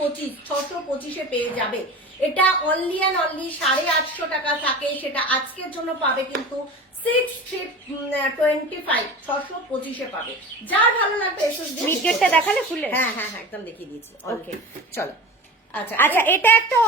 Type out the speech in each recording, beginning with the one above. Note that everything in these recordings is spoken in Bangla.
625 পেয়ে যাবে। এটা অনলি অ্যান্ড অনলি 850 টাকা থাকে, সেটা আজকের জন্য পাবে কিন্তু 625 625 পাবে। যার ভালো লাগবে মিডগেটটা দেখালে খুলে? হ্যাঁ হ্যাঁ হ্যাঁ একদম দেখিয়ে দিয়েছি। ওকে চলো। আচ্ছা আচ্ছা, এটা একটা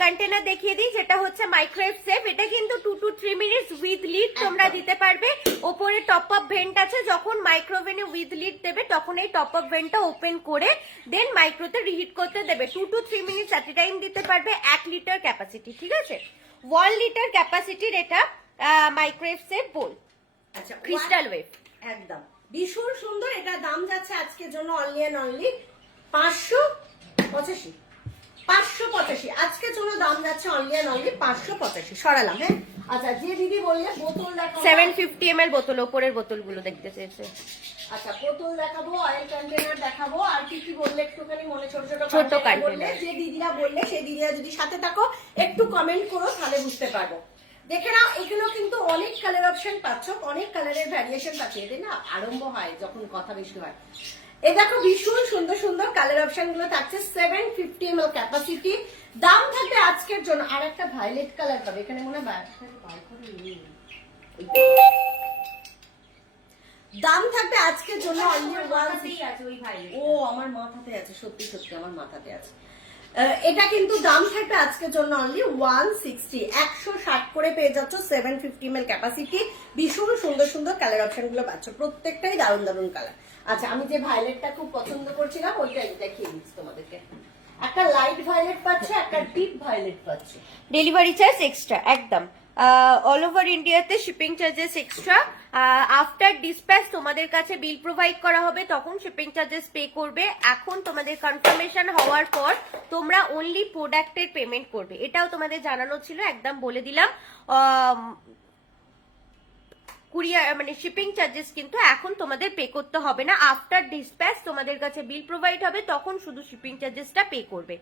কন্টেনার দেখিয়ে দিই, যেটা হচ্ছে মাইক্রোওয়েভ সেফ। এটা কিন্তু 2 to 3 মিনিটস উইথ লিড তোমরা দিতে পারবে। ওপরে টপ আপ ভেন্ট আছে, যখন মাইক্রোওভেনে উইথ লিড দেবে তখন এই টপ আপ ভেন্টটা ওপেন করে দেন মাইক্রোতে রিহিট করতে দেবে। 2 to 3 minutes at A time দিতে পারবে। 1 লিটার ক্যাপাসিটি, ঠিক আছে? 1 লিটার ক্যাপাসিটির এটা মাইক্রোওয়েভ সেফ বোল। আচ্ছা, ক্রিস্টাল ওয়েভ একদম ভীষণ সুন্দর। এটা দাম যাচ্ছে আজকের জন্য অনলি অ্যান্ড অনলি 585 585 আজকের জন্য দাম যাচ্ছে অনলি অ্যান্ড অনলি 585। সরালাম। হ্যাঁ আচ্ছা, যে দিদি বললে বোতল দেখাবো 750 ml বোতল, ওপরের বোতলগুলো দেখতে চেয়েছে। আচ্ছা, বোতল দেখাবো, অয়েল কন্টেনার দেখাবো, আর কি কি বললে একটুখানি মনে ছোট ছোট কন্টেনার বললে, যে দিদিরা বললে সেই দিদিরা যদি সাথে থাকো একটু কমেন্ট করো তাহলে বুঝতে পারবো। দেখে নাও, এগুলো কিন্তু অনেক কালার অপশন পাচ্ছ, অনেক কালারের ভ্যারিয়েশন পাচ্ছ। এদের না আরম্ভ হয় যখন কথা বেশি হয়। এই দেখো ভীষণ সুন্দর সুন্দর কালার অপশন গুলো থাকছে। 750 ml ক্যাপাসিটি। দাম থাকবে আজকের জন্য, আর একটা ভায়োলেট কালার পাবে এখানে মনে হয়। দাম থাকবে আজকের জন্য অনলি 160 আছে। ওই ভায়োলেট ও আমার মাথাতে আছে, সত্যি সত্যি আমার মাথাতে আছে। এটা কিন্তু দাম থাকবে আজকের জন্য অনলি 160 160 করে পেয়ে যাচ্ছ। 750 ml ক্যাপাসিটি। ভীষণ সুন্দর সুন্দর কালার অপশন গুলো পাচ্ছ, প্রত্যেকটাই দারুণ দারুণ কালার। আচ্ছা, আমি যে ভায়োলেটটা খুব পছন্দ করছিলাম ওইটাই দেখিয়ে দিচ্ছি তোমাদেরকে। একটা লাইট ভায়োলেট পাচ্ছ, একটা ডিপ ভায়োলেট পাচ্ছ। ডেলিভারি চার্জ এক্সট্রা একদম। অল ওভার ইন্ডিয়াতে shipping charges extra. After dispatch তোমাদের কাছে বিল প্রোভাইড করা হবে, তখন শিপিং চার্জেস পে করবে। এখন তোমাদের কনফার্মেশন হওয়ার পর তোমরা অনলি প্রোডাক্টের পেমেন্ট করবে, এটাও তোমাদের জানানো ছিল, একদম বলে দিলাম। কুরিয়ার মানে শিপিং চার্জেস কিন্তু এখন তোমাদের পে করতে হবে না। আফটার ডিসপ্যাচ তোমাদের কাছে বিল প্রোভাইড হবে, তখন শুধু শিপিং চার্জেসটা পে করবে।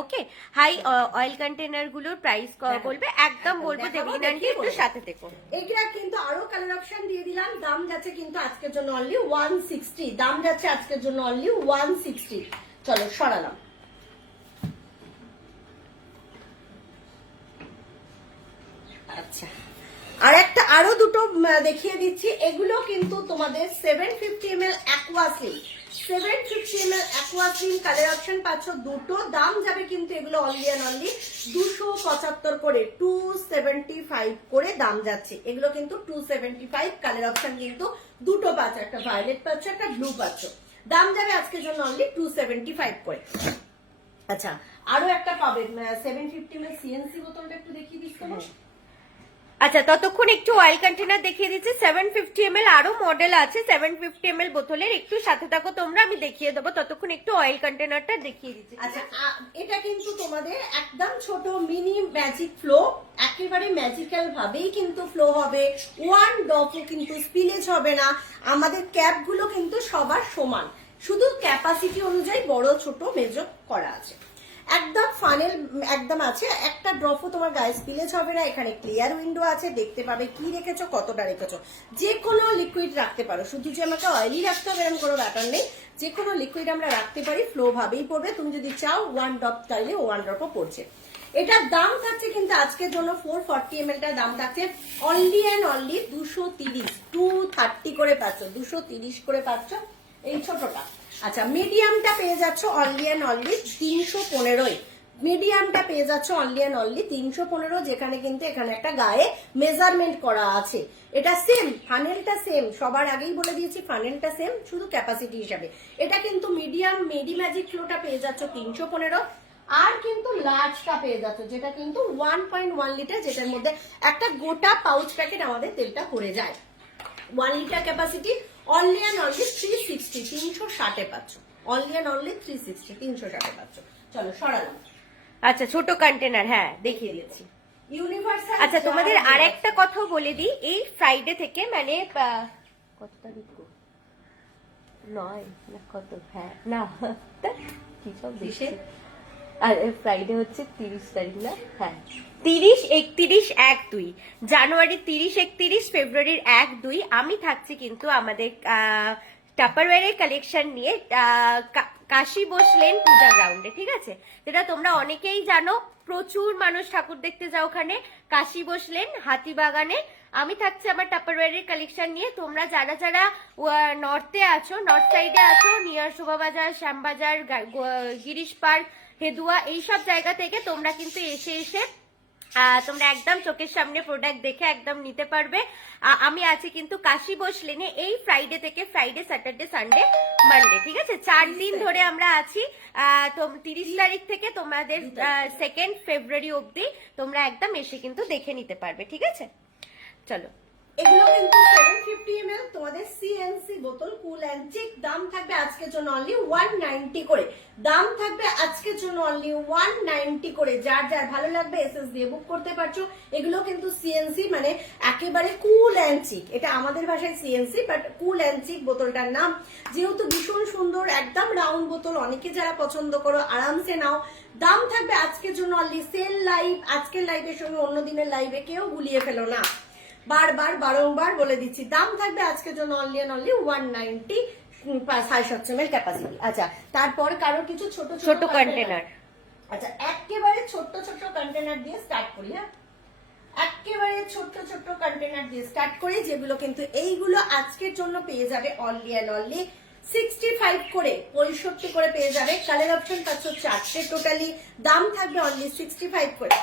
ওকে, হাই অয়েল কন্টেনার গুলোর প্রাইস বলবে, একদম বলবো দেবলীনা আন্টি একটু সাথে দেখো। এইগুলা কিন্তু আরো কালার অপশন দিয়ে দিলাম। দাম যাচ্ছে কিন্তু আজকের জন্য অনলি 160। দাম যাচ্ছে আজকের জন্য অনলি 160। চলো সরালাম। আচ্ছা, আর একটা আরো দুটো দেখিয়ে দিচ্ছি। এগুলো কিন্তু তোমাদের 750 ml অ্যাকোয়াসিন 750 ml অ্যাকোয়াসিন কালার অপশন পাচ্ছ দুটো। দাম যাবে কিন্তু এগুলো অনলি অ্যান্ড অনলি 275 করে, 275 করে দাম যাচ্ছে। এগুলো কিন্তু 275 কালার অপশন কিন্তু দুটো পাচ্ছ, একটা ভায়োলেট পাচ্ছ, একটা ব্লু পাচ্ছ। দাম যাবে আজকের জন্য অনলি 275 করে। আচ্ছা, আরো একটা পাবে 750 ml সিএনসি বোতলটা একটু দেখিয়ে দিচ্ছি তোমার। আচ্ছা, ততক্ষণ একটু অয়েল কন্টেনার দেখিয়ে দিচ্ছি। 750 ml আরো মডেল আছে 750 ml বোতলের, একটু সাথে থাকো তোমরা, আমি দেখিয়ে দেবো। ততক্ষণ একটু অয়েল কন্টেনারটা দেখিয়ে দিচ্ছি। আচ্ছা, এটা কিন্তু তোমাদের একদম ছোট মিনি ম্যাজিক ফ্লো, একেবারে ম্যাজিক্যাল ভাবেই কিন্তু ফ্লো হবে। ওয়ান ড্রপও কিন্তু স্পিলেজ হবে না। আমাদের ক্যাপ গুলো কিন্তু সবার সমান, শুধু ক্যাপাসিটি অনুযায়ী বড় ছোট মেজর করা আছে। একদম ফানেল একদম আছে, একটা ড্রপও তোমার গায়ে স্পিলেজ হবে না। এখানে ক্লিয়ার উইন্ডো আছে, দেখতে পাবে কি রেখেছো, কতটা রেখেছো। যে কোনো লিকুইড রাখতে পারো, শুধু যে আমাকে অয়েলি রাখতে হবে এরকম কোনো ব্যাপার নেই। যে কোনো লিকুইড আমরা রাখতে পারি, ফ্লো ভাবেই পড়বে। তুমি যদি চাও ওয়ান ড্রপ চাইলে ওয়ান ড্রপও পড়ছে। এটার দাম থাকছে কিন্তু আজকের জন্য 440 ml টার দাম থাকছে অনলি অ্যান্ড অনলি 230 230 করে পাচ্ছ, 230 করে পাচ্ছ এই ছোটটা। আচ্ছা, মিডিয়ামটা পেয়ে যাচ্ছ অনলি অ্যান্ড অনলি 315। মিডিয়ামটা পেয়ে যাচ্ছ অনলি অ্যান্ড অনলি 315, যেখানে কিন্তু এখানে একটা গায়ে মেজারমেন্ট করা আছে। এটা সেম, ফানেলটা সেম, সবার আগেই বলে দিয়েছি ফানেলটা সেম, শুধু ক্যাপাসিটি হিসাবে। এটা কিন্তু মিডিয়াম মেডি ম্যাজিক ফ্লোটা পেয়ে যাচ্ছ 315, আর কিন্তু লার্জটা পেয়ে যাচ্ছ যেটা কিন্তু 1.1 লিটার, যেটার মধ্যে একটা গোটা পাউচ প্যাকেট আমাদের তেলটা পড়ে যায়। 1 litre capacity only and only 360 360 পাচ্ছ। অনলি অ্যান্ড অনলি 360 360 পাচ্ছ। চলো সরালাম। আচ্ছা, ছোট কন্টেনার, হ্যাঁ দেখিয়ে দিচ্ছি। ইউনিভার্সাল। আচ্ছা, তোমাদের আরেকটা কথা বলে দিই, এই ফ্রাইডে থেকে মানে কত তারিখ নয় না কত, হ্যাঁ না কি সব দেশে, আর ফ্রাইডে হচ্ছে 30 তারিখ না, হ্যাঁ 30 31 1 2 জানুয়ারি, 30 31 ফেব্রুয়ারির 1 2 আমি থাকছি কিন্তু আমাদের টাপারওয়্যারের কালেকশন নিয়ে কাশী বসলেন পূজা গ্রাউন্ডে, ঠিক আছে, যেটা তোমরা অনেকেই জানো, প্রচুর মানুষ ঠাকুর দেখতে যায় ওখানে। কাশী বসলেন হাতিবাগানে আমি থাকছি আমার টাপারওয়্যারের কালেকশন নিয়ে। তোমরা যারা যারা নর্থে আছো, নর্থ সাইডে আছো, নিয়ার শোভাবাজার, শ্যামবাজার, গিরিশ পার্ক, হেদুয়া, এইসব জায়গা থেকে তোমরা কিন্তু এসে তোমরা একদম চোখের সামনে প্রোডাক্ট দেখে একদম নিতে পারবে। আমি আছি কিন্তু কাশী বসলেনে এই ফ্রাইডে থেকে ফ্রাইডে, স্যাটারডে, সানডে, মানডে, ঠিক আছে, 4 দিন ধরে আমরা আছি। 30 তারিখ থেকে তোমাদের 2 ফেব্রুয়ারি অবধি তোমরা একদম এসে কিন্তু দেখে নিতে পারবে, ঠিক আছে। চলো, এগুলো কিন্তু 750 ml তোমাদের সিএনসি বোতল, কুল এন্ড চিক। দাম থাকবে আজকের জন্য অনলি 190 করে। দাম থাকবে আজকের জন্য অনলি 190 করে। যার যার ভালো লাগবে এসএস দিয়ে বুক করতে পারছো। এগুলো কিন্তু সিএনসি, মানে একেবারে কুল এন্ড চিক। এটা আমাদের ভাষায় সিএনসি, বাট কুল এন্ড চিক বোতলটার নাম। যেহেতু ভীষণ সুন্দর, একদম রাউন্ড বোতল, অনেকে যারা পছন্দ করো আরামসে নাও। দাম থাকবে আজকের জন্য অনলি সেল লাইভ। আজকের লাইভের সঙ্গে অন্য দিনের লাইভে কেউ গুলিয়ে ফেলো না, বারবার বলে দিচ্ছি। দাম থাকবে আজকের জন্য অনলি 190, 750 ml ক্যাপাসিটি। আচ্ছা, তারপর কারো কিছু ছোট ছোট কন্টেনার। আচ্ছা, একেবারে ছোট কন্টেনার দিয়ে স্টার্ট করি। হ্যাঁ, একেবারে ছোট কন্টেনার দিয়ে স্টার্ট করি, যেগুলো কিন্তু এইগুলো আজকের জন্য পেয়ে যাবে অনলি 65 করে, 65 করে পেয়ে যাবে। কালার অপশন পাচ্ছ 4টে টোটালি। দাম থাকবে অনলি 65 করে।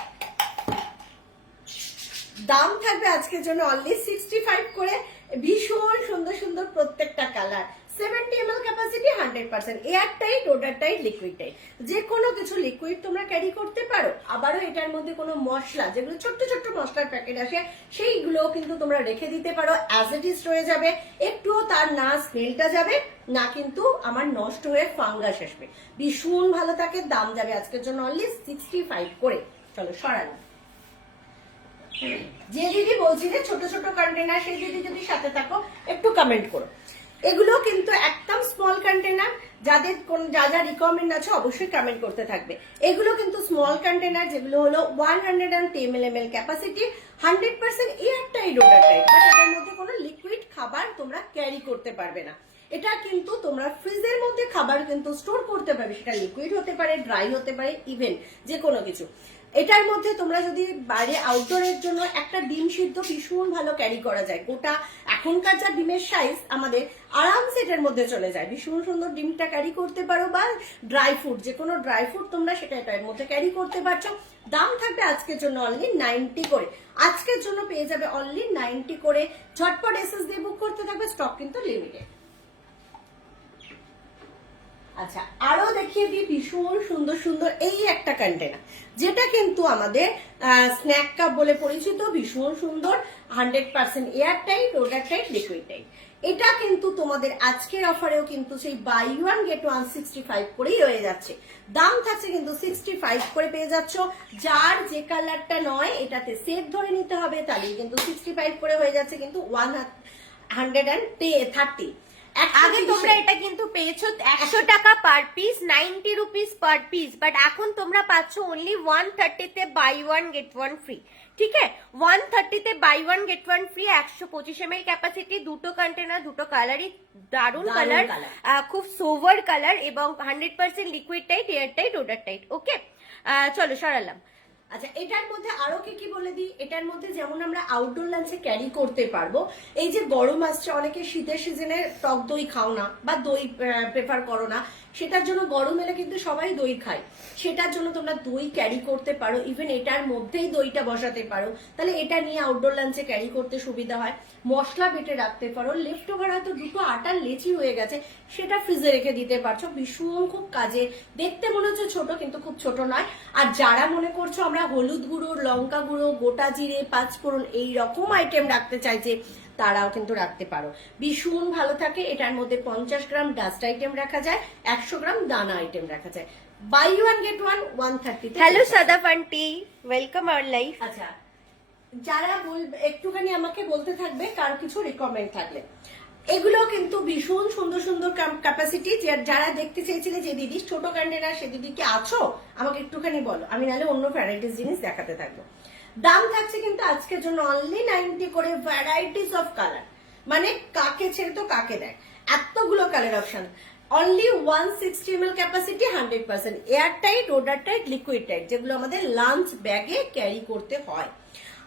দাম থাকবে আজকের জন্য অনলি 65 করে। ভীষণ সুন্দর প্রত্যেকটা colour. 70 ml capacity, 100% air tight, water tight, liquid tight. যে কোনো কিছু লিকুইড তোমরা ক্যারি করতে পারো। আবারও এটার মধ্যে কোনো মশলা, যেগুলো ছোট্ট মশলার প্যাকেট আসে, সেইগুলো কিন্তু তোমরা রেখে দিতে পারো, অ্যাজ ইট ইজ রয়ে যাবে। একটুও তার না স্মেলটা যাবে না কিন্তু আমার নষ্ট হয়ে ফাঙ্গাস আসবে। ভীষণ ভালো থাকে। দাম যাবে আজকের জন্য অনলি 65 করে। চলো সরানো। যে দিদি বলছি যে ছোট কন্টেনার, সেই দিদি যদি সাথে থাকো একটু কমেন্ট করো। এগুলো কিন্তু একদম স্মল কন্টেনার। যাদের যা রিকমেন্ড আছে অবশ্যই কমেন্ট করতে থাকবে। এগুলো কিন্তু স্মল কন্টেনার, যেগুলো হলো 110 ml capacity, 100% air tight, water tight. But এটার মধ্যে কোনো লিকুইড খাবার তোমরা ক্যারি করতে পারবে না। এটা কিন্তু তোমরা ফ্রিজের মধ্যে খাবার কিন্তু স্টোর করতে পারবে, সেটা লিকুইড হতে পারে, ড্রাই হতে পারে, ইভেন যে কোনো কিছু। এটার মধ্যে তোমরা যদি বাইরে আউটডোরের জন্য একটা ডিম সিদ্ধ ভীষণ ভালো ক্যারি করা যায়। গোটা এখনকার যা ডিমের সাইজ আমাদের, আরামসে এটার মধ্যে চলে যায়। ভীষণ সুন্দর ডিমটা ক্যারি করতে পারো, বা ড্রাই ফ্রুট, যে কোনো ড্রাই ফ্রুট তোমরা সেটা এটার মধ্যে ক্যারি করতে পারছো। দাম থাকবে আজকের জন্য অনলি 90 করে। আজকের জন্য পেয়ে যাবে অনলি 90 করে। ঝটপট এসএস দিয়ে বুক করতে থাকবে, স্টক কিন্তু লিমিটেড। আচ্ছা, আরো দেখিয়ে দিই ভীষণ সুন্দর এই একটা কন্টেনার, যেটা কিন্তু আমাদের স্ন্যাক কাপ বলে পরিচিত। ভীষণ সুন্দর, 100% air tight, water tight, liquid tight. এটা কিন্তু তোমাদের আজকের অফারেও কিন্তু সেই বাই 1 গেট 1 65 করেই রয়ে যাচ্ছে। দাম থাকছে কিন্তু 65 করে পেয়ে যাচ্ছ। যার যে কালারটা নয় এটাতে সেট ধরে নিতে হবে, তাহলে কিন্তু 65 করে হয়ে যাচ্ছে কিন্তু 130। আগে তোমরা এটা কিন্তু পেয়েছো 100 টাকা per piece, 90 rupees per piece, but এখন তোমরা পাচ্ছ অনলি 130 তে বাই 1 গেট 1 ফ্রি। ঠিক আছে, 130 তে buy 1 get 1 free. 125 ml capacity, দুটো কন্টেনার, দুটো কালারই দারুন কালার, খুব সোভার কালার, এবং 100% liquid tight, air tight, water tight. Okay, চলো সরালাম। আচ্ছা, এটার মধ্যে আরো কি বলে দিই। এটার মধ্যে যেমন আমরা আউটডোর লাঞ্চে ক্যারি করতে পারবো। এই যে গরম আসছে, অনেকে শীতের সিজনে টক দই খাও না বা দই প্রেফার করো না, সেটার জন্য গরম এলে কিন্তু সবাই দই খায়, সেটার জন্য তোমরা দই ক্যারি করতে পারো। ইভেন এটার মধ্যেই দইটা বসাতে পারো, তাহলে এটা নিয়ে আউটডোর লাঞ্চে ক্যারি করতে সুবিধা হয়। মশলা বেটে রাখতে পারো। লেফট ওভার হয়তো দুটো আটার লেচি হয়ে গেছে, সেটা ফ্রিজে রেখে দিতে পারছো। ভীষণ খুব কাজে, দেখতে মনে হচ্ছে ছোট কিন্তু খুব ছোট নয়। আর যারা মনে করছো আমরা হলুদ গুঁড়ো, লঙ্কা গুঁড়ো, গোটা জিরে, পাঁচফোড়ন এই রকম আইটেম রাখতে চাইছে, তারাও কিন্তু রাখতে পারো। ভীষণ ভালো থাকে। এটার মধ্যে 50 গ্রাম ডাস্ট আইটেম রাখা যায়, 100 গ্রাম দানা আইটেম রাখা যায়। Buy 1 get 1 130। Hello Sadaf aunty, welcome our life. আচ্ছা, যারা বলবে একটুখানি আমাকে বলতে থাকবে কার কিছু রিকমেন্ড থাকলে। এগুলো কিন্তু ভীষণ সুন্দর ক্যাপাসিটি। যারা দেখতে চেয়েছিলে যে দিদি ছোট কন্টেনার, সে দিদি কি আছো, আমাকে একটুখানি বলো, আমি নাহলে অন্য ভ্যারাইটিস জিনিস দেখাতে থাকবো। দাম থাকছে কিন্তু আজকের জন্য অনলি 90 করে। ভ্যারাইটিস অফ কালার, মানে কাকে ছেড়ে তো কাকে দেয়, এতগুলো colour option. Only 160 ml capacity, 100% air tight, order tight, liquid tight, যেগুলো আমাদের লাঞ্চ ব্যাগে ক্যারি করতে হয়।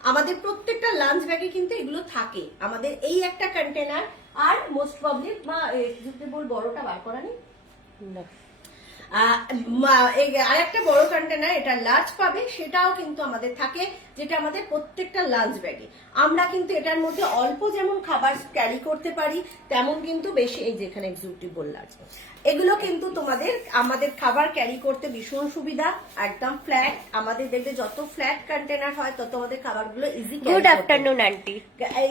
আমাদের প্রত্যেকটা লাঞ্চ ব্যাগে কিন্তু এগুলো থাকে। আমাদের এই একটা কন্টেনার, আর মোস্ট প্রবলি বড়টা বার করা নেই, আরেকটা বড় কন্টেনার, এটা লার্জ পাবে, সেটাও কিন্তু আমাদের থাকে, যেটা আমাদের প্রত্যেকটা লাঞ্চ ব্যাগে। আমরা কিন্তু এটার মধ্যে অল্প যেমন খাবার ক্যারি করতে পারি, তেমন কিন্তু বেশি, এই যেখানে এক্সিকিউটিভ লার্জ, এগুলো কিন্তু আমাদের খাবার ক্যারি করতে ভীষণ সুবিধা, একদম ফ্ল্যাট। আমাদের দেখবে যত ফ্ল্যাট কন্টেনার হয় তত আমাদের খাবারগুলো easy good afternoon aunty,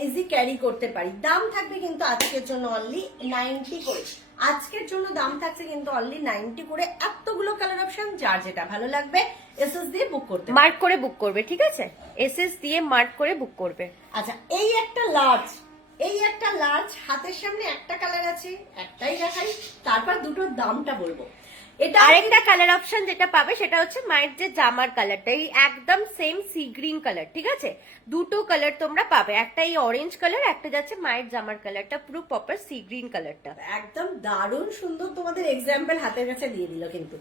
easy carry করতে পারি। দাম থাকবে কিন্তু আজকের জন্য অনলি 90 করে। আজকের জন্য দাম থাকছে কিন্তু অনলি 90 করে। এতগুলো কালার অপশন, যার যেটা ভালো লাগবে এসএস দিয়ে বুক করতে, মার্ক করে বুক করবে, ঠিক আছে? এসএস দিয়ে মার্ক করে বুক করবে। আচ্ছা, এই একটা লার্জ, হাতের সামনে একটা কালার আছে, একটাই দেখাই, তারপর দুটোর দামটা বলবো। এটা আরেকটা কালার অপশন যেটা পাবে সেটা হচ্ছে মায়ের যে জামার কালারটা, এই একদম সেম সি গ্রিন কালার, ঠিক আছে? দুটো কালার তোমরা পাবে, একটা এই অরেঞ্জ কালার, একটা যাচ্ছে মায়ের জামার কালারটা, পুরো প্রপার সি গ্রিন কালারটা। একদম দারুণ সুন্দর, তোমাদের এক্সাম্পল হাতের কাছে দিয়ে দিল। কিন্তু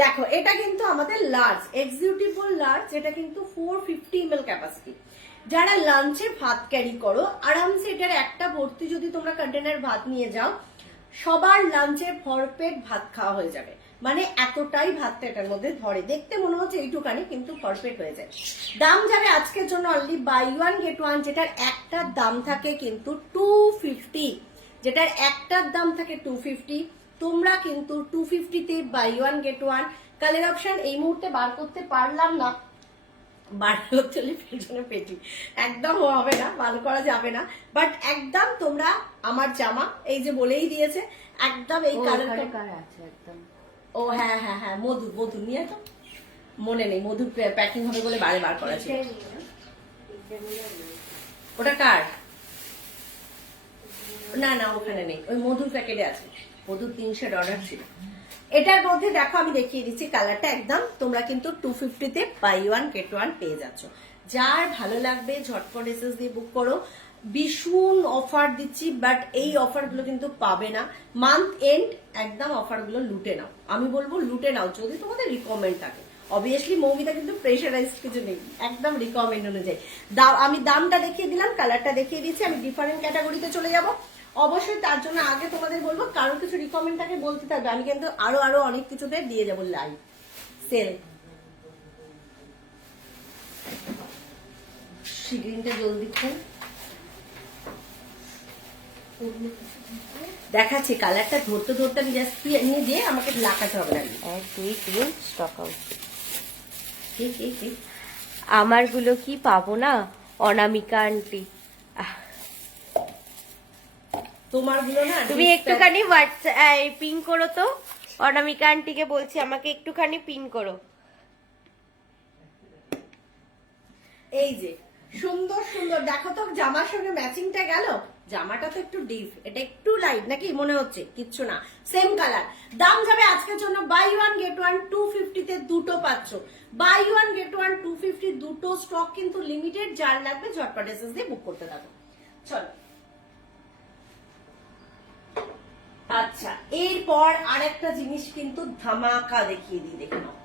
দেখো, এটা কিন্তু আমাদের লার্জ, এক্সিকিউটিভ লার্জ, যেটা কিন্তু 450 ml ক্যাপাসিটি। যারা লাঞ্চে ভাত ক্যারি করো, আরামসে এটার একটা ভর্তি যদি তোমরা কন্টেনার ভাত নিয়ে যাও, সবার লাঞ্চে ভরপেট ভাত খাওয়া হয়ে যাবে। মানে এতটাই ভাতটা এটার মধ্যে ধরে, দেখতে মনে হচ্ছে এইটুকানি, কিন্তু ভরপেট হয়ে যায়। দাম যাবে আজকের জন্য only buy one get one, যেটার একটার দাম থাকে কিন্তু 250, যেটার একটার দাম থাকে 250, তোমরা কিন্তু 250-তে buy one get one. Colour option এই মুহূর্তে বার করতে পারলাম না, বাড়লো চলে পেছনে পেটি, একদম হবে না, ভালো করা যাবে না, বাট একদম তোমরা আমার জামা এই যে বলেই দিয়েছে, একদম এই কালারটা আছে একদম। ও হ্যাঁ হ্যাঁ হ্যাঁ, মধু নিয়ে তো মনে নেই, মধু প্যাকিং হবে বলে বারে বার করা ছিল। ওটা কার? না না, ওখানে নেই, ওই মধুর প্যাকেটে আছে, মধুর 300 অর্ডার ছিল। এটার মধ্যে দেখো আমি দেখিয়ে দিচ্ছি কালারটা, একদম তোমরা কিন্তু 250-তে বাই ওয়ান গেট ওয়ান পেয়ে যাচ্ছ। যার ভালো লাগবে ঝটপট এসএস দিয়ে বুক করো। ভীষণ অফার দিচ্ছি, বাট এই অফারগুলো কিন্তু পাবে না মান্থ এন্ড, একদম অফারগুলো লুটে নাও, আমি বলবো লুটে নাও, যদি তোমাদের রিকমেন্ড থাকে। অবভিয়াসলি মৌমিতা কিন্তু প্রেশারাইজ কিছু নেই, একদম রিকমেন্ড অনুযায়ী। আমি দামটা দেখিয়ে দিলাম, কালারটা দেখিয়ে দিচ্ছি, আমি ডিফারেন্ট ক্যাটাগরিতে চলে যাব। অবশ্যই তার জন্য আগে তোমাদের বলবো, কারো কিছু রিকমেন্ড থাকে বলতে থাকবে, আমি কিন্তু আরো অনেক কিছুতে দিয়ে যাবো লাইভ সেল। গ্রিনটা জলদি খুব দেখাচ্ছি, কালারটা ধরতে ধরতে আমি জাস্ট নিয়ে দিয়ে আমাকে লাগাতে হবে না। 1 2 3 স্টক আউট। আমারগুলো কি পাবো না অনামিকা আন্টি? তোমার গুলো না, তুমি একটুখানি পিন করো তো, অনামিকা আন্টিকে বলছি আমাকে একটুখানি পিন করো। এই যে সুন্দর সুন্দর, দেখো তো জামার সঙ্গে ম্যাচিংটা গেল। জামাটা তো একটু ডিপ, এটা একটু লাইট নাকি মনে হচ্ছে, কিচ্ছু না, সেম কালার। দাম যাবে আজকের জন্য বাই ওয়ান গেট ওয়ান 250-তে দুটো পাচ্ছ। বাই ওয়ান গেট ওয়ান 250, দুটো স্টক কিন্তু লিমিটেড, যার লাগবে ঝটপট এসএস দিয়ে বুক করতে থাকো। চলো, আচ্ছা এরপর আরেকটা জিনিস কিন্তু ধামাকা দেখিয়ে দিই, দেখে নাও।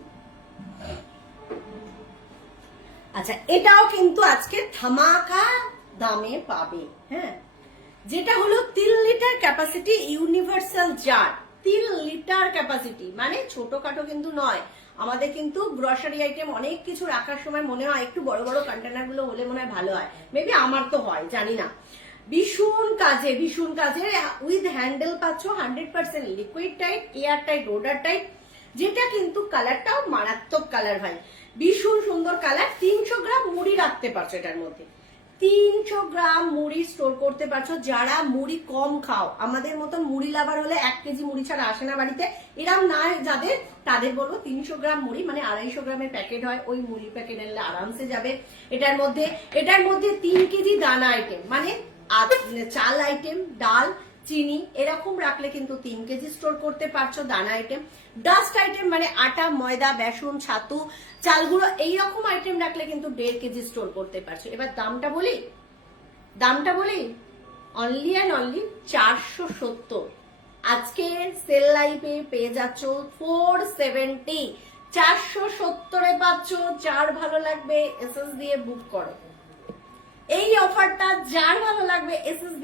আচ্ছা, এটাও কিন্তু আজকে ধামাকা দামে পাবে, হ্যাঁ, যেটা হলো 3 litre capacity universal jar. 3 litre capacity মানে ছোটখাটো কিন্তু নয়। আমাদের কিন্তু গ্রসারি আইটেম অনেক কিছু রাখার সময় মনে হয় একটু বড় বড় কন্টেনার গুলো হলে মনে হয় ভালো হয়, মেবি আমার তো হয়, জানি না। ভীষণ কাজে উইথ হ্যান্ডেল পাচ্ছ, 100% liquid tight, air tight, order tight, যেটা কিন্তু কালারটাও মারাত্মক কালার ভাই, ভীষণ সুন্দর কালার। 300 গ্রাম মুড়ি রাখতে পারছো এটার মধ্যে, 300 গ্রাম মুড়ি স্টোর করতে পারছো। যারা মুড়ি কম খাও, আমাদের মতন মুড়ি লাভার হলে 1 কেজি মুড়ি ছাড়া আসে না বাড়িতে, এরম না যাদের, তাদের বলবো 300 গ্রাম মুড়ি মানে 250 গ্রামের প্যাকেট হয়, ওই মুড়ি প্যাকেট আনলে আরামসে যাবে। এটার মধ্যে 3 কেজি দানা আইটেম মানে চাল আইটেম, ডাল, চিনি এরকম রাখলে কিন্তু 3 কেজি স্টোর করতে পারছো দানা আইটেম। ডাস্ট আইটেম মানে আটা, ময়দা, বেসন, ছাতু, চালগুলো এইরকম আইটেম রাখলে কিন্তু 1.5 কেজি স্টোর করতে পারছো। এবার দামটা বলি, অনলি অ্যান্ড অনলি 470, আজকে সেল লাইভে পেয়ে যাচ্ছ 470, 470 এ পাচ্ছ। যার ভালো লাগবে এসএস দিয়ে বুক করো। এই অফারটা যার ভালো লাগবে এসএস